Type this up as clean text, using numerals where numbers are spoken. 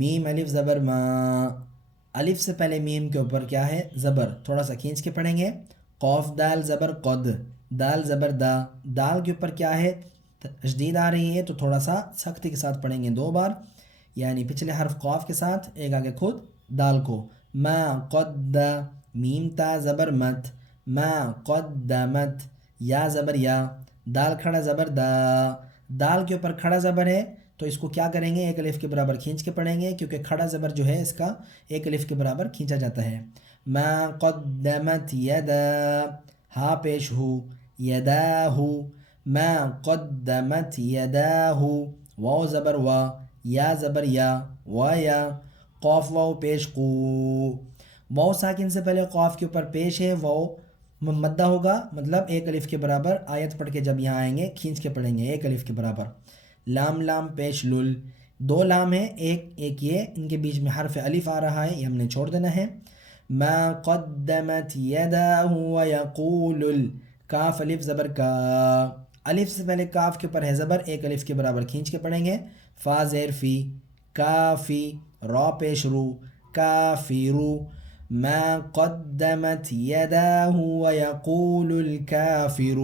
میم الف زبر ما، الف سے پہلے میم کے اوپر کیا ہے زبر، تھوڑا سا کھینچ کے پڑھیں گے. قوف دال زبر قد، دال زبر دا، دال کے اوپر کیا ہے تشدید آ رہی ہے تو تھوڑا سا سختی کے ساتھ پڑھیں گے 2 بار، یعنی پچھلے حرف قاف کے ساتھ ایک آگے خود دال کو. ما قد، میم تا زبر مت، ما قدمت، یا زبر یا، دال کھڑا زبر دا، دال کے اوپر کھڑا زبر ہے تو اس کو کیا کریں گے ایک الف کے برابر کھینچ کے پڑھیں گے، کیونکہ کھڑا زبر جو ہے اس کا ایک الف کے برابر کھینچا جاتا ہے. ما قدمت یدا، ہا پیش ہو، یداہ، ما قدمت یداہ، واو زبر وا، یا زبر یا، یا، قوف واو پیش قو، واو ساکن سے پہلے قاف کے اوپر پیش ہے، واو مدہ ہوگا، مطلب ایک الف کے برابر آیت پڑھ کے جب یہاں آئیں گے کھینچ کے پڑھیں گے ایک الف کے برابر. لام لام پیش لل، 2 لام ہیں، ایک یہ ان کے بیچ میں حرف الف آ رہا ہے، یہ ہم نے چھوڑ دینا ہے. ما قدمت یداہ ویقول کاف الف زبر کا، الف سے پہلے کاف کے اوپر ہے زبر، ایک الف کے برابر کھینچ کے پڑھیں گے. فا زیر فی، کافی، را پیش رو، کافرو. ما قدمت یداہ ویقول الکافر.